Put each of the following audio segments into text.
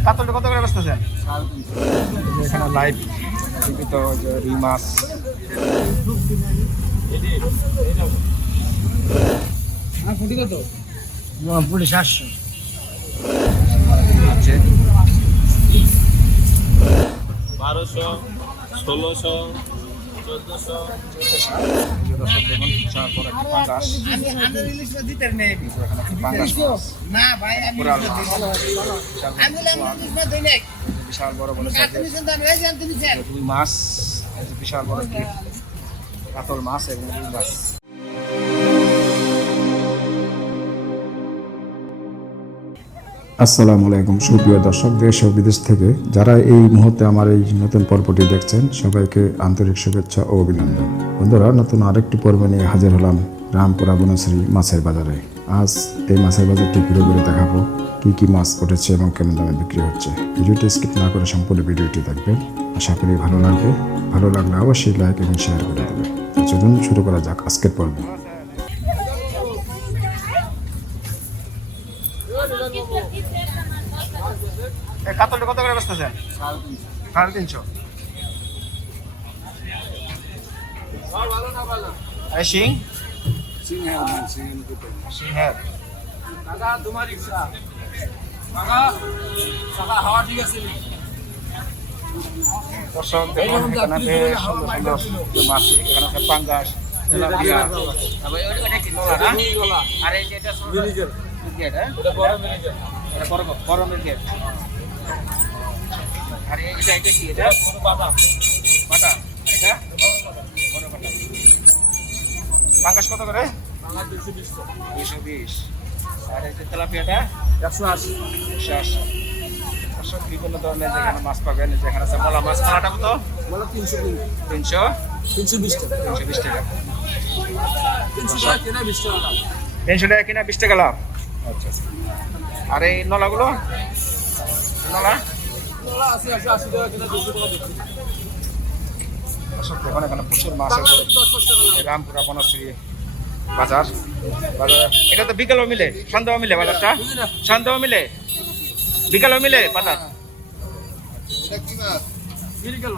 কাতলটা কত করে বেচতেছেন এখানে লাইভ জীবিত যে রুই মাছ পুলিশ আসছে। আছে বারোশো ষোলোশো বিশাল বড় বড় রুই মাছ বিশাল বড় কাতল মাছ এবং রুই মাছ। আসসালামু আলাইকুম। সুপ্রিয় দর্শক, দেশ ও বিদেশ থেকে যারা এই মুহূর্তে আমার এই নতুন পর্বটি দেখছেন, সবাইকে আন্তরিক শুভেচ্ছা ও অভিনন্দন। বন্ধুরা, নতুন আরেকটি পর্ব নিয়ে হাজির হলাম রামপুরা বনশ্রী মাছের বাজারে। আজ এই মাছের বাজারটি ঘুরে ঘুরে দেখাবো কি কি মাছ উঠেছে এবং কেমন দামে বিক্রি হচ্ছে। ভিডিওটি স্কিপ না করে সম্পূর্ণ ভিডিওটি দেখবেন। আশা করি ভালো লাগবে। ভালো লাগলে অবশ্যই লাইক এবং শেয়ার করে দেবেন। তো চলুন শুরু করা যাক আজকের পর্ব। বেচতেছেন সাড়ে তিনশো। এই শিং শিং দর্শক দেখুন এখানে বেশ সুন্দর সুন্দর মাছ এখানে আছে পাঙ্গাস তেলাপিয়া। আর এটা এটা কি এটা কত করে? দুইশো বিশ। আর এই যে তেলাপিয়াটা? একশো আশি। একশো আশি বিভিন্ন ধরনের যেখানে মাছ পাবেন, যেখানে আছে মলা মাছ। তিনশো তিনশো। তিনশো বিশ টাকা। তিনশো বিশ টাকা তিনশো কিনা বিশ টাকা লাভ। আচ্ছা আচ্ছা। আর এই নলাগুলো? নলা? দর্শক দেখুন এখানে প্রচুর মাছ আছে রামপুরা বনশ্রী বাজার বাজার এটা তো বিকেলও মিলে সন্ধ্যাও মিলে বাজারটা সন্ধ্যাও মিলে বিকেলও মিলে বাজার বিক্রি গেল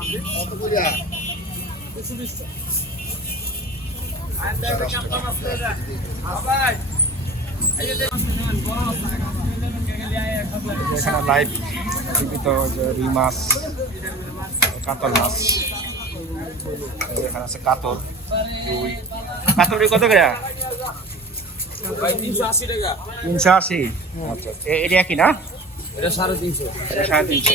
তিনশো বিশ টাকা এখানে লাইভ জীবিত যে রুই মাছ কাতল মাছ। এখানে আছে কাতল রুই। কাতল রুই কত করে? তিনশো আশি আচ্ছা। এ- এটা কি না? এটা সাড়ে তিনশো। সাড়ে তিনশো।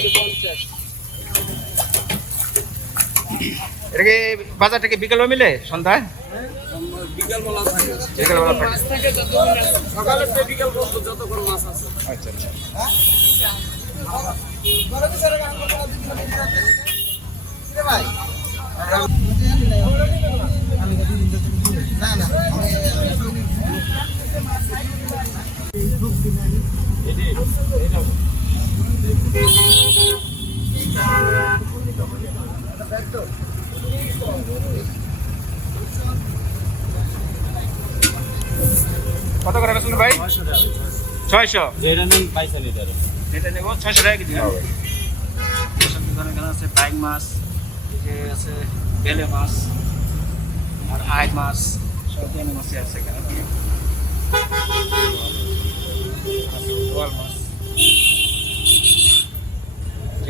এটা কি বাজারটা কি বিকেলও মিলে সন্ধ্যায়? বিকাল বেলা থাকে বিকেলবেলা থাকে থেকে যত সকালের থেকে বিকাল পর্যন্ত যত করে মাছ আছে আচ্ছা আচ্ছা। কত ছয়শো। এটা নেন পয়সা নিতে এটা নেব ছয়শো টাকা কেজি হবে। এখানে আছে বাইক মাছ যে আছে বেলে মাছ আর আই মাছ সব ধরনের মাছই আছে এখানে। বোয়াল মাছ।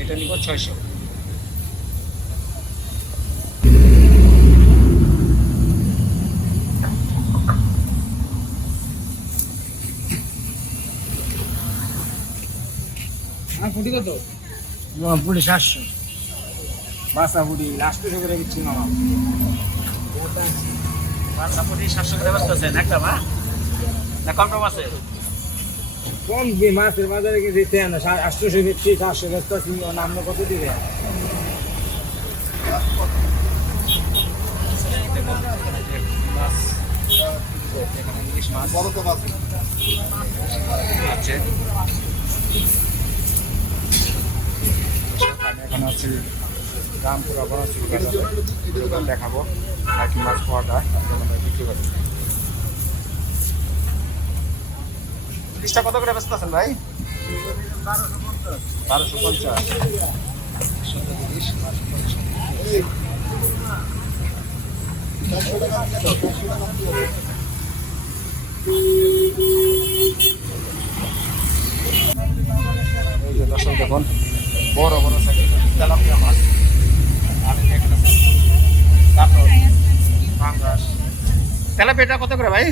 এটা নিব ছয়শো। আর ফুটি কত? আসছে বাসা বুড়ি লাস্টে করে দিচ্ছি মামা। বাসা সাতশো করে ব্যস্ত আছেন একটা মা? না টম আছে? কম মাছের বাজারে কি দিতে না আটশোশো দিচ্ছি চারশো ব্যস্ত আছি কত দিবে? বড় তো মাছ আছে। আমি এখন আছি রামপুরা বনাশ্রী বাজারে দোকান দেখাবো, আর কি মাছ পাওয়া বিক্রি করতে কত করে ব্যস্ত আছেন ভাই? বারোশো পঞ্চাশ। এই যে দেখুন বড় বড় সাইকেল তেলাপিয়া মাছ। আর এখানে কাতল পাঙ্গাস। তেলাপিয়াটা কত করে ভাই?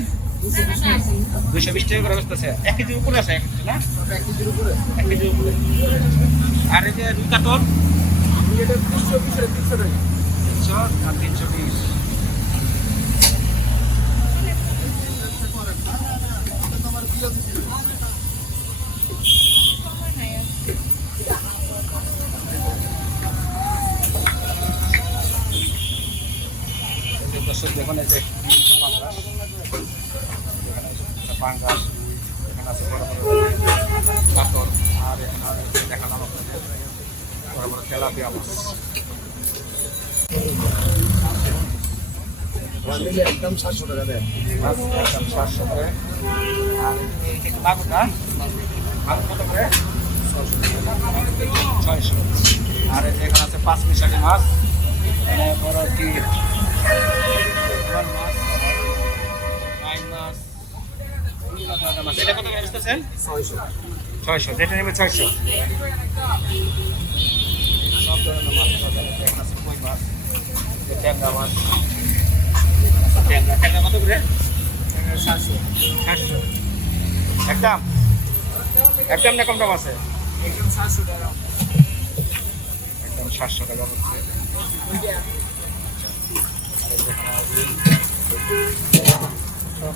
দুশো বিশ টাকা করে বসতেছে এক কেজির উপরে আছে এক কেজি না? এক কেজির উপরে। এক কেজির উপরে। আর এই যে রুই কাতল তিনশো আর তিনশো বিশ। পাঙ্গাস এখানে আছে বড় বড় কাতল আর এখানে দেখালাম আপনাদের বড় বড় তেলাপিয়া মাছ একদম সাতশো টাকা দেয়। মাছ একদম সাতশো করে আর এই যে মাগুরটা মাগুর কত এখানে আছে পাঁচ মিশালি মাছ। বড় কি? মাছ। এটা কত করে বেচতেছেন ছয়শো। যেটা নেবে ছয়শো। সব ধরনের মাছ মাছ ট্যাংরা মাছ ট্যাংরা ট্যাংরা কত করে? সাতশো। সাতশো। একদম একদম না কম দাম আছে? একদম সাতশো টাকা। একদম সাতশো টাকা সব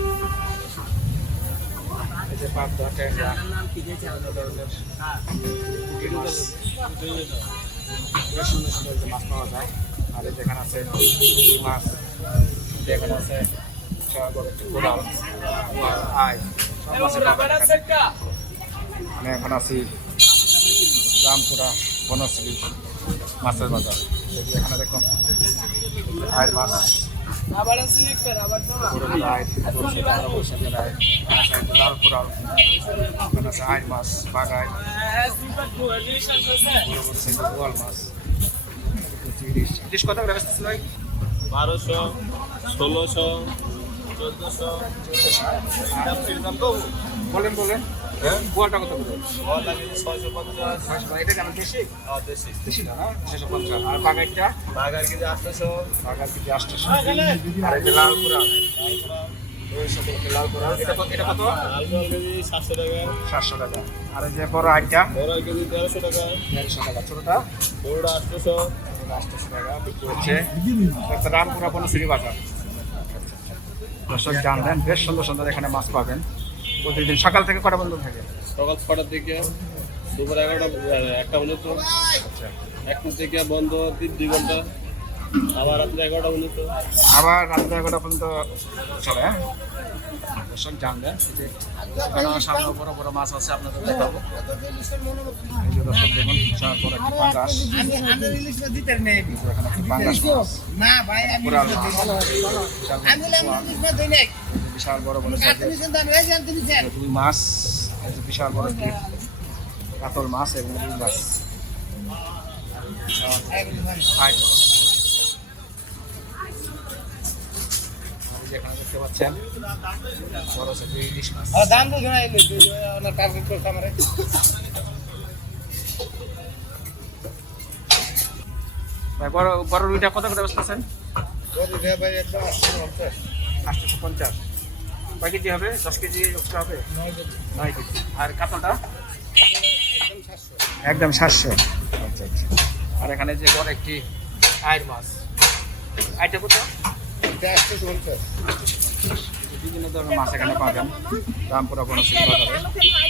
যে পাবদা ট্যাংরা মাছ সুন্দর সুন্দর যে মাছ পাওয়া যায়। আর যেখানে আছে মাছ এই যে আছে একটি আয় সব এখানে। আমি এখন আছি রামপুরা, বনশ্রী মাছের বাজার। এখানে দেখুন, আয়ের মাছ আয়ের মাছ বাগায় বোয়াল মাছ ইলিশ কত করে বেচতেছে ভাই বারোশো ষোলোশো চোদ্দোশো বলেন বলেন হ্যাঁ? কত করে। এটা কেন দেশি? আর দেশি। দেশি না না ছয়শো পঞ্চাশ। আর বাগাইটা বাগার কেজি আটশোশো। বাগার কেজি আটশোশো। আর এই যে লাল এটা কত এটা কত? টাকা। সাতশো টাকা। আর এই যে বড় আইটা? বড় টাকা। টাকা। ছোটটা? বড়টা টাকা বিক্রি হচ্ছে। একটা রামপুরা বনশ্রী বাজার। দর্শক জানবেন বেশ সুন্দর সুন্দর এখানে মাছ পাবেন। প্রতিদিন সকাল থেকে কটা বন্ধ থাকে সকাল ছটার দিকে দুপুর এগারোটা একটা পর্যন্ত আচ্ছা একটা থেকে বন্ধ তিন দুই ঘণ্টা আবার রাত্রে এগারোটা পর্যন্ত আবার রাত্রে এগারোটা পর্যন্ত চলে হ্যাঁ দর্শক জানবেন সামনে বড় বড় মাছ আছে আপনাদের দেখাবো এই যে দর্শক দেখুন বড় একটি পাঙ্গাস পাঙ্গাস মাছ বিশাল বড় দেই বড় হয়ে। স্যার রুই মাছ বিশাল বড় কাতল মাছ এবং রুই মাছ। দেখতে পাচ্ছেন বড় সাইজের ইলিশ মাছ। দাম বুঝো না এলে না টার্গেট করতে আমারে। ভাই বড় বড় রুইটা কত করে বেচতেছেন? ভাই একদম আটশোশো পঞ্চাশ। কয় কেজি হবে? দশ কেজি হবে? নয় কেজি। আর কাতলটা? একদম সাতশো। আচ্ছা আচ্ছা। আর এখানে যে বড় একটি আয়ের মাছ। আইটা কত? বিভিন্ন ধরনের মাছ এখানে পাবেন রামপুরা বাজারে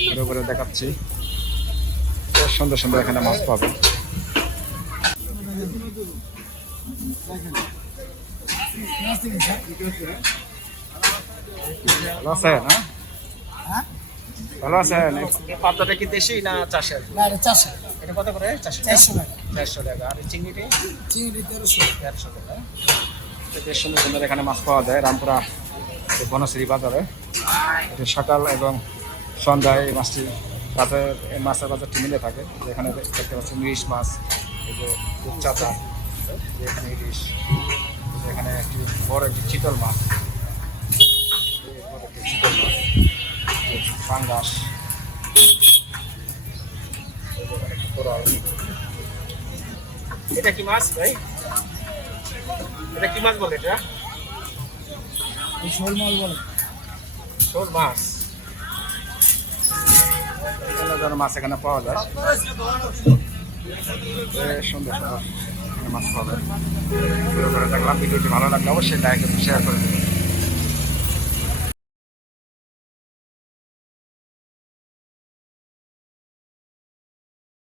ঘুরে ঘুরে দেখাচ্ছি। বেশ সুন্দর সুন্দর এখানে মাছ পাবেন ভালো আছেন হ্যাঁ? ভালো আছেন? পাবদাটা কি দেশি না চাষের? না এটা কত করে? চারশো চারশো টাকা। চারশো টাকা। আর চিংড়িটি? চিংড়ি তেরোশো। দেড়শো টাকা। তো বেশ সুন্দর সুন্দর এখানে মাছ পাওয়া যায় রামপুরা বনশ্রী বাজারে। এটা সকাল এবং সন্ধ্যায় এই মাছটি বাজার এই মাছের বাজারটি মিলে থাকে। যেখানে দেখতে পাচ্ছেন ইলিশ মাছ এই যে রূপচাঁদা এখানে ইলিশ এখানে একটি বড় একটি চিতল মাছ এই বড় একটি চিতল মাছ এই যে পাঙ্গাস। এটা কি মাছ ভাই? এটা কি মাছ বলে এটা? শোল মাল বলে। শোল মাছ। বিভিন্ন ধরনের মাছ এখানে পাওয়া যায়। বেশ সুন্দর সুন্দর মাছ পাওয়া যায়। দেখলাম। ভিডিওটি ভালো লাগলে অবশ্যই লাইক এবং শেয়ার করে দেবেন।